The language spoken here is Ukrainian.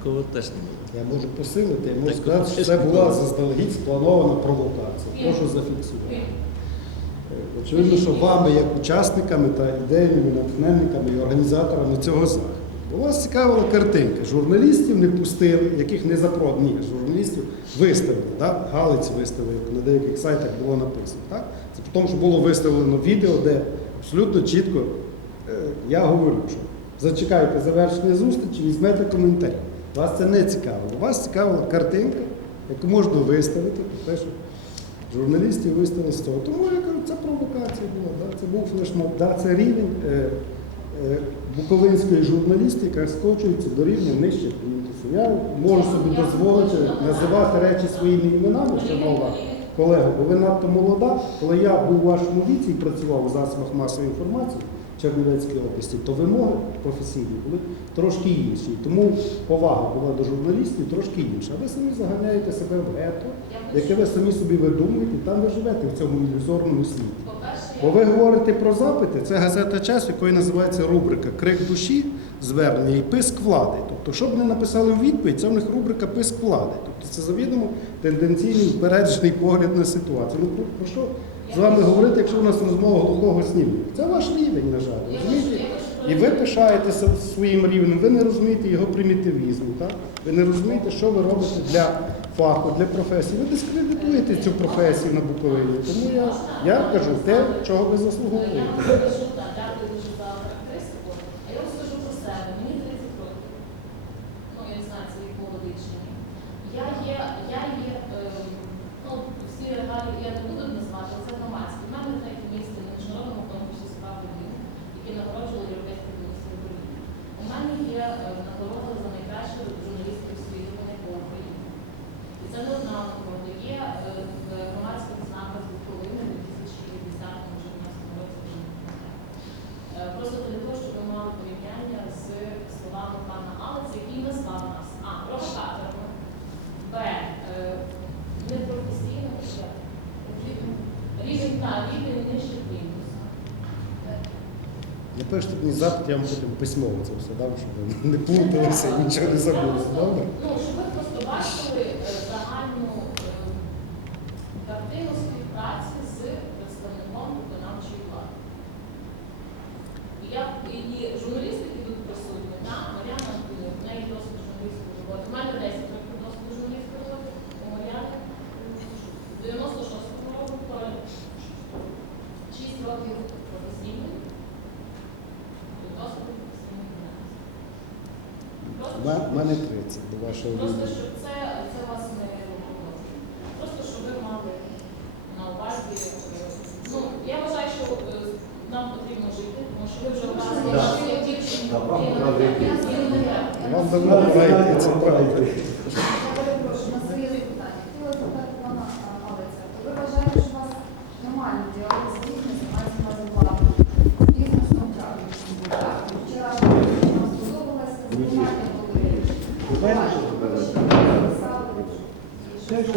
такого теж не було. Я можу посилити, я можу Так, сказати, що це була заздалегідь спланована провокація. Прошу зафіксувати. Очевидно, що вами, як учасниками та ідейними натхненниками і організаторами цього заходу. Бо вас цікавила картинка. Журналістів не пустили, яких не запродали. Ні, журналістів виставили. Так? Галиць виставили, як на деяких сайтах було написано. Так? Це тому, що було виставлено відео, де абсолютно чітко е, я говорю, що зачекайте завершення зустрічі, візьмете коментарі. Вас це не цікавило. Вас цікавила картинка, яку можна виставити, те, що журналістів виставили з цього. Тому я кажу, це провокація була, да? це був флешмоб, да? це рівень е, е, буковинської журналістики, яка скочується до рівня нижче плінтусу. Я можу собі дозволити називати речі своїми іменами, шановна колега, бо ви надто молода. Коли я був у вашому віці і працював у засобах масової інформації в Чернівецькій області, то вимоги професійні були трошки інші. Тому повага була до журналістів трошки інша. А ви самі заганяєте себе в гетто, яке ви самі собі видумуєте, і там ви живете в цьому ілюзорному світі. Бо ви говорите про запити, це газета час, якої називається рубрика Крик душі, звернення і писк влади. Тобто, що б не написали в відповідь, це в них рубрика писк влади. Тобто це завідомо тенденційний упереджений погляд на ситуацію. Ну про, про що з вами говорити, якщо у нас розмова глухого знімку? Це ваш рівень, на жаль. Розумієте? І ви пишаєтеся своїм рівнем, ви не розумієте його примітивізму, так? ви не розумієте, що ви робите для фаху, для професії. Ви дискредитуєте цю професію на Буковині. Тому я, я кажу те, чого ви заслуговуєте. Я вам скажу так, дякую дуже за характеристику. А я вам скажу про себе. Мені 30 років. Ну, я не знаю, це вік молодий чи ні. Я є, я є, е, ну, всі регалії я не буду називати, це громадське. У мене третє місце на міжнародному конкурсі справ людини, який нагороджували Європейську комісію України. У мене є е, нагорода за найкращу журналістське розслідування по Україні. І це не одна нагорода. Є е, в громадських знаках Буковини у 2010 вже 2012 році вже не пам'ятаю. Е, Просто для того, щоб ми мали порівняння з словами пана Алеца, який назвав нас А. Провокаторами, Б. Непрофесійними, що? Рівень, та рівень нижче плінтуса. Напишіть мені запит, я вам потім письмово це все дам, щоб ви не плуталися і нічого не забули. Добре? Ну, щоб ви просто бачили е, загальну е, картину співпраці з представником виконавчої влади. І Я, і, і журналісти, які тут присутні, та, Мар'яна, е, в неї досить журналістської роботи. У мене 10 років досить журналістської роботи, у Мар'яни в 96-му року, Коля, 6 років професійної, і досить професійної діяльності. Просто, У мене- У 30 до вашого Просто щоб це, це вас не обговорює. Просто щоб ви мали на увазі. е, Ну, я вважаю, що е, нам потрібно жити, тому що ви вже я- я- я- Вам давно це правда. 네, 최소